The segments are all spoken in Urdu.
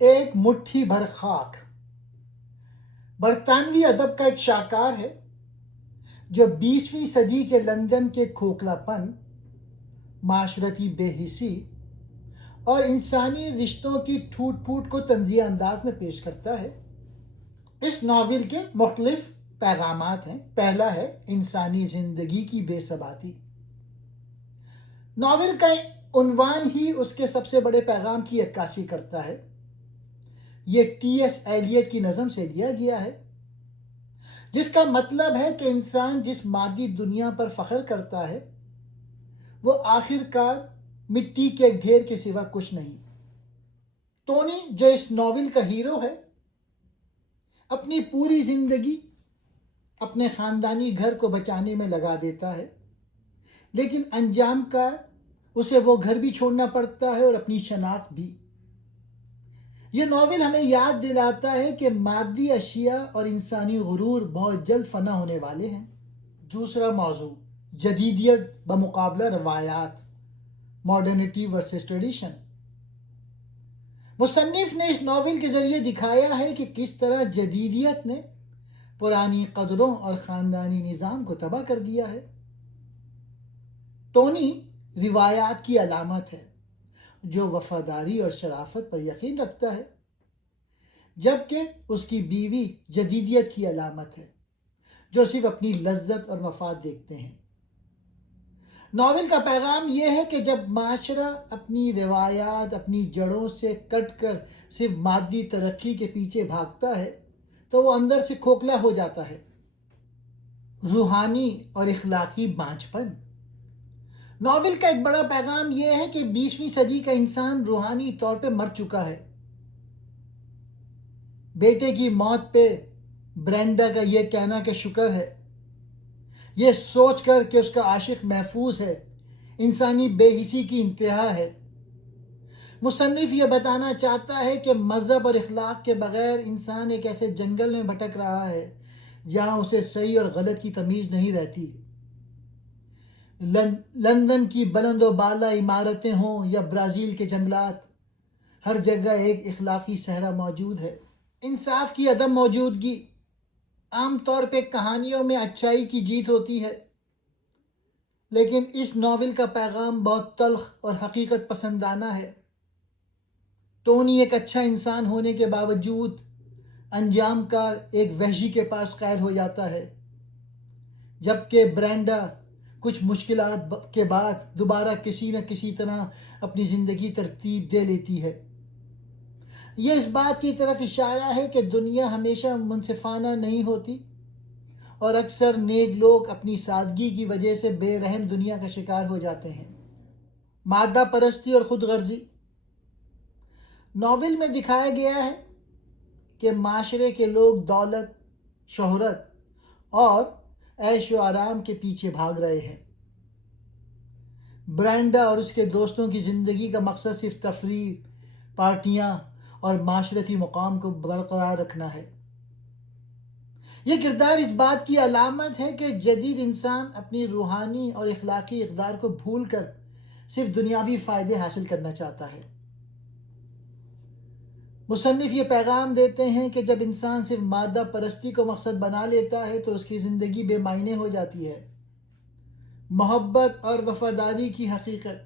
ایک مٹھی بھر خاک برطانوی ادب کا ایک شاہکار ہے جو 20ویں صدی کے لندن کے کھوکھلا پن، معاشرتی بے حسی اور انسانی رشتوں کی ٹوٹ پھوٹ کو طنزیہ انداز میں پیش کرتا ہے۔ اس ناول کے مختلف پیغامات ہیں۔ پہلا ہے انسانی زندگی کی بے ثباتی۔ ناول کا عنوان ہی اس کے سب سے بڑے پیغام کی عکاسی کرتا ہے۔ یہ ٹی ایس ایلیٹ کی نظم سے لیا گیا ہے، جس کا مطلب ہے کہ انسان جس مادی دنیا پر فخر کرتا ہے وہ آخر کار مٹی کے ایک ڈھیر کے سوا کچھ نہیں۔ ٹونی، جو اس ناول کا ہیرو ہے، اپنی پوری زندگی اپنے خاندانی گھر کو بچانے میں لگا دیتا ہے، لیکن انجام کا اسے وہ گھر بھی چھوڑنا پڑتا ہے اور اپنی شناخت بھی۔ یہ ناول ہمیں یاد دلاتا ہے کہ مادی اشیاء اور انسانی غرور بہت جلد فنا ہونے والے ہیں۔ دوسرا موضوع، جدیدیت بمقابلہ روایات، ماڈرنٹی ورسز ٹریڈیشن۔ مصنف نے اس ناول کے ذریعے دکھایا ہے کہ کس طرح جدیدیت نے پرانی قدروں اور خاندانی نظام کو تباہ کر دیا ہے۔ ٹونی روایات کی علامت ہے جو وفاداری اور شرافت پر یقین رکھتا ہے، جبکہ اس کی بیوی جدیدیت کی علامت ہے جو صرف اپنی لذت اور مفاد دیکھتے ہیں۔ ناول کا پیغام یہ ہے کہ جب معاشرہ اپنی روایات، اپنی جڑوں سے کٹ کر صرف مادی ترقی کے پیچھے بھاگتا ہے تو وہ اندر سے کھوکھلا ہو جاتا ہے۔ روحانی اور اخلاقی بانجھپن۔ ناول کا ایک بڑا پیغام یہ ہے کہ 20ویں صدی کا انسان روحانی طور پہ مر چکا ہے۔ بیٹے کی موت پہ برینڈا کا یہ کہنا کہ شکر ہے، یہ سوچ کر کہ اس کا عاشق محفوظ ہے، انسانی بے حسی کی انتہا ہے۔ مصنف یہ بتانا چاہتا ہے کہ مذہب اور اخلاق کے بغیر انسان ایک ایسے جنگل میں بھٹک رہا ہے جہاں اسے صحیح اور غلط کی تمیز نہیں رہتی۔ لندن کی بلند و بالا عمارتیں ہوں یا برازیل کے جنگلات، ہر جگہ ایک اخلاقی صحرا موجود ہے۔ انصاف کی عدم موجودگی۔ عام طور پہ کہانیوں میں اچھائی کی جیت ہوتی ہے، لیکن اس ناول کا پیغام بہت تلخ اور حقیقت پسندانہ ہے۔ ٹونی ایک اچھا انسان ہونے کے باوجود انجام کار ایک وحشی کے پاس قید ہو جاتا ہے، جبکہ برینڈا کچھ مشکلات کے بعد دوبارہ کسی نہ کسی طرح اپنی زندگی ترتیب دے لیتی ہے۔ یہ اس بات کی طرف اشارہ ہے کہ دنیا ہمیشہ منصفانہ نہیں ہوتی اور اکثر نیک لوگ اپنی سادگی کی وجہ سے بے رحم دنیا کا شکار ہو جاتے ہیں۔ مادہ پرستی اور خود غرضی۔ ناول میں دکھایا گیا ہے کہ معاشرے کے لوگ دولت، شہرت اور عیش و آرام کے پیچھے بھاگ رہے ہیں۔ برینڈا اور اس کے دوستوں کی زندگی کا مقصد صرف تفریح، پارٹیاں اور معاشرتی مقام کو برقرار رکھنا ہے۔ یہ کردار اس بات کی علامت ہے کہ جدید انسان اپنی روحانی اور اخلاقی اقدار کو بھول کر صرف دنیاوی فائدے حاصل کرنا چاہتا ہے۔ مصنف یہ پیغام دیتے ہیں کہ جب انسان صرف مادہ پرستی کو مقصد بنا لیتا ہے تو اس کی زندگی بے معنی ہو جاتی ہے۔ محبت اور وفاداری کی حقیقت۔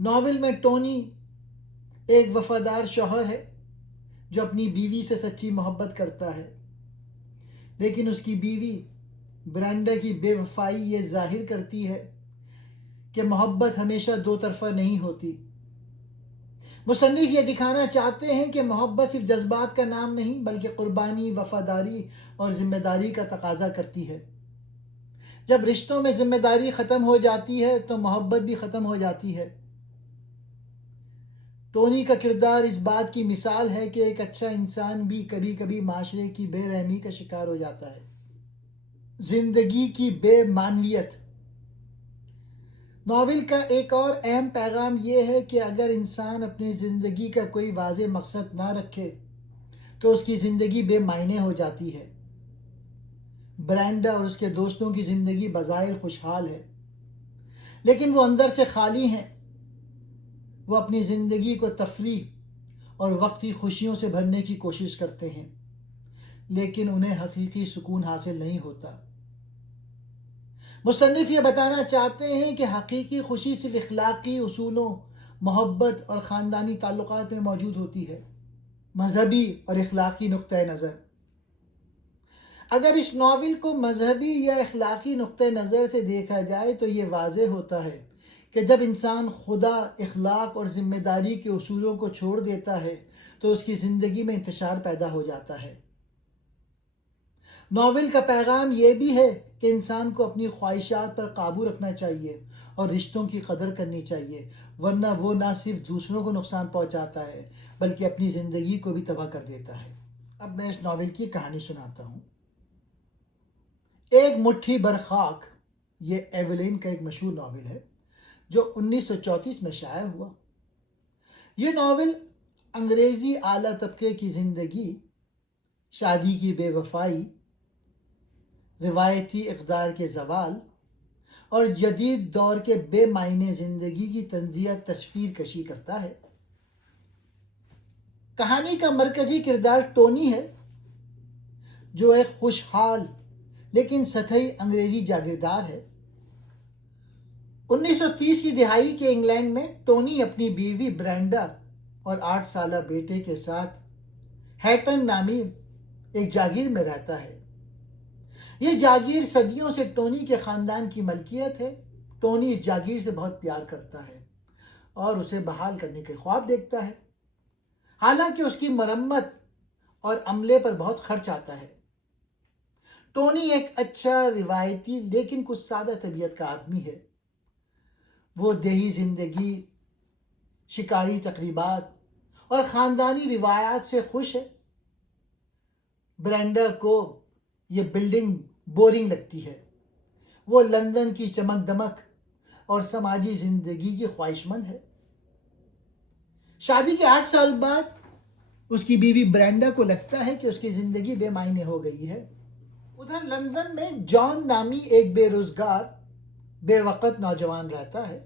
ناول میں ٹونی ایک وفادار شوہر ہے جو اپنی بیوی سے سچی محبت کرتا ہے، لیکن اس کی بیوی برینڈا کی بے وفائی یہ ظاہر کرتی ہے کہ محبت ہمیشہ دو طرفہ نہیں ہوتی۔ مصنف یہ دکھانا چاہتے ہیں کہ محبت صرف جذبات کا نام نہیں بلکہ قربانی، وفاداری اور ذمہ داری کا تقاضا کرتی ہے۔ جب رشتوں میں ذمہ داری ختم ہو جاتی ہے تو محبت بھی ختم ہو جاتی ہے۔ ٹونی کا کردار اس بات کی مثال ہے کہ ایک اچھا انسان بھی کبھی کبھی معاشرے کی بے رحمی کا شکار ہو جاتا ہے۔ زندگی کی بے معنویت۔ ناول کا ایک اور اہم پیغام یہ ہے کہ اگر انسان اپنی زندگی کا کوئی واضح مقصد نہ رکھے تو اس کی زندگی بے معنی ہو جاتی ہے۔ برینڈا اور اس کے دوستوں کی زندگی بظاہر خوشحال ہے، لیکن وہ اندر سے خالی ہیں۔ وہ اپنی زندگی کو تفریح، اور وقتی خوشیوں سے بھرنے کی کوشش کرتے ہیں، لیکن انہیں حقیقی سکون حاصل نہیں ہوتا۔ مصنف یہ بتانا چاہتے ہیں کہ حقیقی خوشی صرف اخلاقی اصولوں، محبت اور خاندانی تعلقات میں موجود ہوتی ہے۔ مذہبی اور اخلاقی نقطۂ نظر۔ اگر اس ناول کو مذہبی یا اخلاقی نقطۂ نظر سے دیکھا جائے تو یہ واضح ہوتا ہے کہ جب انسان خدا، اخلاق اور ذمہ داری کے اصولوں کو چھوڑ دیتا ہے تو اس کی زندگی میں انتشار پیدا ہو جاتا ہے۔ ناول کا پیغام یہ بھی ہے کہ انسان کو اپنی خواہشات پر قابو رکھنا چاہیے اور رشتوں کی قدر کرنی چاہیے، ورنہ وہ نہ صرف دوسروں کو نقصان پہنچاتا ہے بلکہ اپنی زندگی کو بھی تباہ کر دیتا ہے۔ اب میں اس ناول کی کہانی سناتا ہوں۔ ایک مٹھی بھر خاک، یہ ایولین کا ایک مشہور ناول ہے جو 1934 میں شائع ہوا۔ یہ ناول انگریزی اعلیٰ طبقے کی زندگی، شادی کی بے وفائی، روایتی اقدار کے زوال اور جدید دور کے بے معنی زندگی کی طنزیہ تصویر کشی کرتا ہے۔ کہانی کا مرکزی کردار ٹونی ہے، جو ایک خوشحال لیکن سطحی انگریزی جاگیردار ہے۔ 1930 کی دہائی کے انگلینڈ میں ٹونی اپنی بیوی برینڈا اور 8 سالہ بیٹے کے ساتھ ہیٹن نامی ایک جاگیر میں رہتا ہے۔ یہ جاگیر صدیوں سے ٹونی کے خاندان کی ملکیت ہے۔ ٹونی اس جاگیر سے بہت پیار کرتا ہے اور اسے بحال کرنے کے خواب دیکھتا ہے، حالانکہ اس کی مرمت اور عملے پر بہت خرچ آتا ہے۔ ٹونی ایک اچھا، روایتی لیکن کچھ سادہ طبیعت کا آدمی ہے۔ وہ دیہی زندگی، شکاری تقریبات اور خاندانی روایات سے خوش ہے۔ برینڈا کو یہ بلڈنگ بورنگ لگتی ہے۔ وہ لندن کی چمک دمک اور سماجی زندگی کی خواہش مند ہے۔ شادی کے 8 سال بعد اس کی بیوی برینڈا کو لگتا ہے کہ اس کی زندگی بے معنی ہو گئی ہے۔ ادھر لندن میں جان نامی ایک بے روزگار، بے وقت نوجوان رہتا ہے۔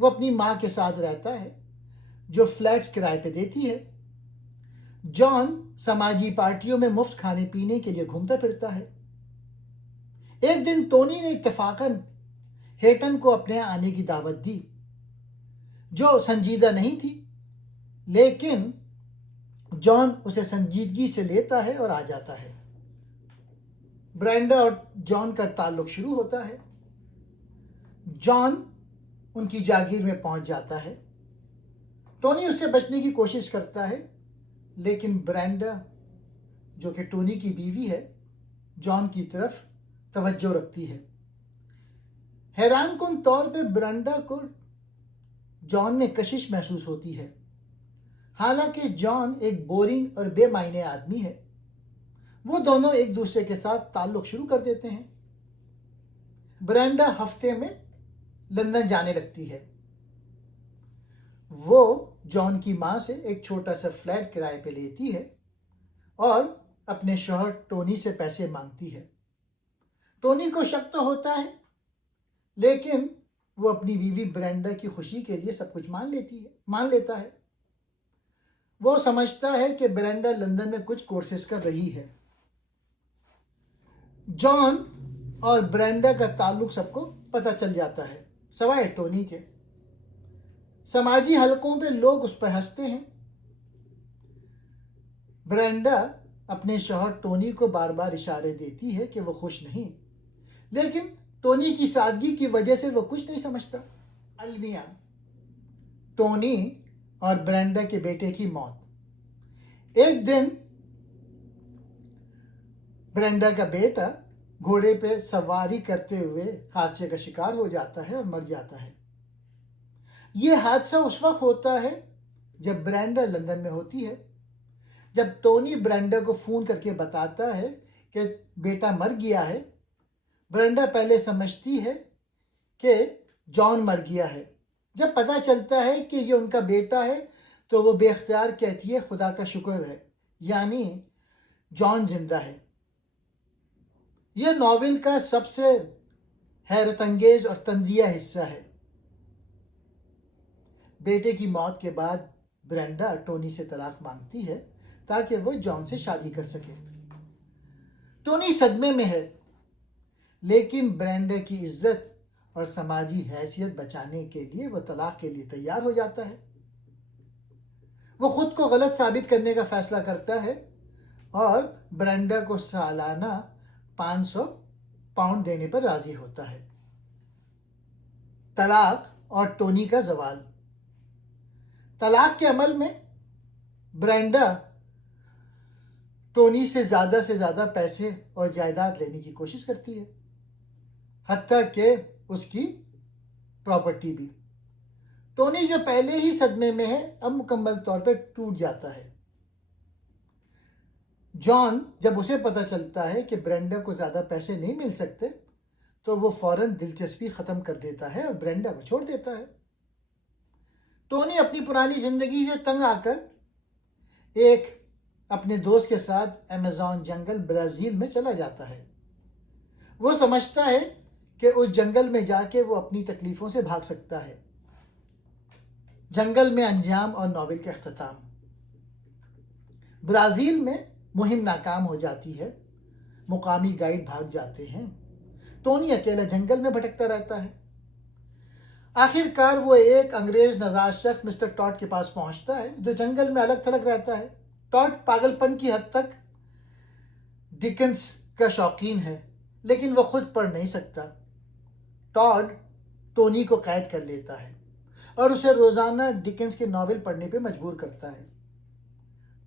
وہ اپنی ماں کے ساتھ رہتا ہے جو فلیٹس کرائے پہ دیتی ہے۔ جان سماجی پارٹیوں میں مفت کھانے پینے کے لیے گھومتا پھرتا ہے۔ ایک دن ٹونی نے اتفاقاً ہیٹن کو اپنے آنے کی دعوت دی، جو سنجیدہ نہیں تھی، لیکن جان اسے سنجیدگی سے لیتا ہے اور آ جاتا ہے۔ برینڈا اور جان کا تعلق شروع ہوتا ہے۔ جان ان کی جاگیر میں پہنچ جاتا ہے۔ ٹونی اس سے بچنے کی کوشش کرتا ہے، لیکن برینڈا، جو کہ ٹونی کی بیوی ہے، جان کی طرف توجہ رکھتی ہے۔ حیران کن طور پہ برینڈا کو جان میں کشش محسوس ہوتی ہے، حالانکہ جان ایک بورنگ اور بے معنی آدمی ہے۔ وہ دونوں ایک دوسرے کے ساتھ تعلق شروع کر دیتے ہیں۔ برینڈا ہفتے میں لندن جانے لگتی ہے۔ وہ جان کی ماں سے ایک چھوٹا سا فلیٹ کرائے پہ لیتی ہے اور اپنے شوہر ٹونی سے پیسے مانگتی ہے۔ ٹونی کو شک تو ہوتا ہے، لیکن وہ اپنی بیوی برینڈا کی خوشی کے لیے سب کچھ مان لیتا ہے۔ وہ سمجھتا ہے کہ برینڈا لندن میں کچھ کورسز کر رہی ہے۔ جان اور برینڈا کا تعلق سب کو پتہ چل جاتا ہے، سوائے ٹونی کے۔ سماجی حلقوں پہ لوگ اس پہ ہنستے ہیں۔ برینڈا اپنے شوہر ٹونی کو بار بار اشارے دیتی ہے کہ وہ خوش نہیں، لیکن ٹونی کی سادگی کی وجہ سے وہ کچھ نہیں سمجھتا۔ المیہ، ٹونی اور برینڈا کے بیٹے کی موت۔ ایک دن برینڈا کا بیٹا گھوڑے پہ سواری کرتے ہوئے حادثے کا شکار ہو جاتا ہے اور مر جاتا ہے۔ یہ حادثہ اس وقت ہوتا ہے جب برینڈا لندن میں ہوتی ہے۔ جب ٹونی برینڈا کو فون کر کے بتاتا ہے کہ بیٹا مر گیا ہے، برینڈا پہلے سمجھتی ہے کہ جان مر گیا ہے۔ جب پتہ چلتا ہے کہ یہ ان کا بیٹا ہے تو وہ بے اختیار کہتی ہے خدا کا شکر ہے، یعنی جان زندہ ہے۔ یہ ناول کا سب سے حیرت انگیز اور طنزیہ حصہ ہے۔ بیٹے کی موت کے بعد برینڈا ٹونی سے طلاق مانگتی ہے تاکہ وہ جان سے شادی کر سکے۔ ٹونی صدمے میں ہے، لیکن برینڈا کی عزت اور سماجی حیثیت بچانے کے لیے وہ طلاق کے لیے تیار ہو جاتا ہے۔ وہ خود کو غلط ثابت کرنے کا فیصلہ کرتا ہے اور برینڈا کو سالانہ 500 پاؤنڈ دینے پر راضی ہوتا ہے۔ طلاق اور ٹونی کا زوال۔ طلاق کے عمل میں برینڈا ٹونی سے زیادہ پیسے اور جائیداد لینے کی کوشش کرتی ہے، حتیٰ کہ اس کی پراپرٹی بھی۔ ٹونی جو پہلے ہی صدمے میں ہے اب مکمل طور پہ ٹوٹ جاتا ہے۔ جان جب اسے پتہ چلتا ہے کہ برینڈا کو زیادہ پیسے نہیں مل سکتے تو وہ فوراً دلچسپی ختم کر دیتا ہے اور برینڈا کو چھوڑ دیتا ہے۔ ٹونی اپنی پرانی زندگی سے تنگ آ کر ایک اپنے دوست کے ساتھ ایمیزون جنگل برازیل میں چلا جاتا ہے۔ وہ سمجھتا ہے کہ اس جنگل میں جا کے وہ اپنی تکلیفوں سے بھاگ سکتا ہے۔ جنگل میں انجام اور ناول کا اختتام۔ برازیل میں مہم ناکام ہو جاتی ہے، مقامی گائیڈ بھاگ جاتے ہیں، ٹونی اکیلا جنگل میں بھٹکتا رہتا ہے۔ آخر کار وہ ایک انگریز نژاد شخص مسٹر ٹاڈ کے پاس پہنچتا ہے جو جنگل میں الگ تھلگ رہتا ہے۔ ٹاڈ پاگل پن کی حد تک ڈکنس کا شوقین ہے، لیکن وہ خود پڑھ نہیں سکتا۔ ٹاڈ ٹونی کو قید کر لیتا ہے اور اسے روزانہ ڈکنس کے ناول پڑھنے پہ مجبور کرتا ہے۔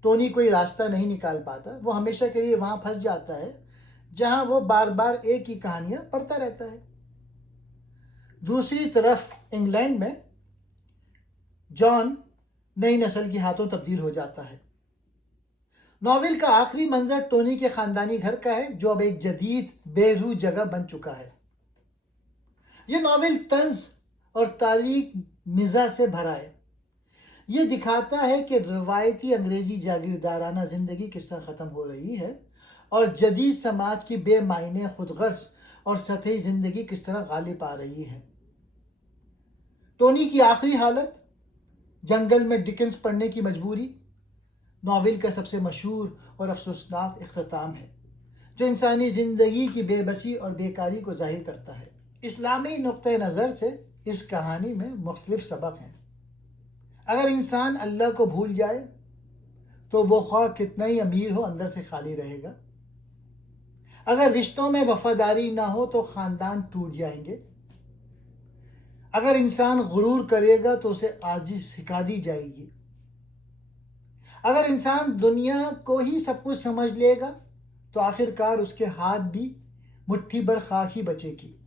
ٹونی کوئی راستہ نہیں نکال پاتا، وہ ہمیشہ کے لیے وہاں پھنس جاتا ہے جہاں وہ بار بار ایک ہی کہانیاں پڑھتا رہتا ہے۔ دوسری طرف انگلینڈ میں جان نئی نسل کے ہاتھوں تبدیل ہو جاتا ہے۔ ناول کا آخری منظر ٹونی کے خاندانی گھر کا ہے جو اب ایک جدید بے روح جگہ بن چکا ہے۔ یہ ناول طنز اور تاریک مزاح سے بھرا ہے۔ یہ دکھاتا ہے کہ روایتی انگریزی جاگیردارانہ زندگی کس طرح ختم ہو رہی ہے اور جدید سماج کی بے معنی خود غرض اور سطحی زندگی کس طرح غالب آ رہی ہے۔ ٹونی کی آخری حالت، جنگل میں ڈکنس پڑھنے کی مجبوری، ناول کا سب سے مشہور اور افسوسناک اختتام ہے جو انسانی زندگی کی بے بسی اور بیکاری کو ظاہر کرتا ہے۔ اسلامی نقطۂ نظر سے اس کہانی میں مختلف سبق ہیں۔ اگر انسان اللہ کو بھول جائے تو وہ خواہ کتنا ہی امیر ہو اندر سے خالی رہے گا۔ اگر رشتوں میں وفاداری نہ ہو تو خاندان ٹوٹ جائیں گے۔ اگر انسان غرور کرے گا تو اسے عاجزی سکھا دی جائے گی۔ اگر انسان دنیا کو ہی سب کچھ سمجھ لے گا تو آخر کار اس کے ہاتھ بھی مٹھی بھر خاک ہی بچے گی۔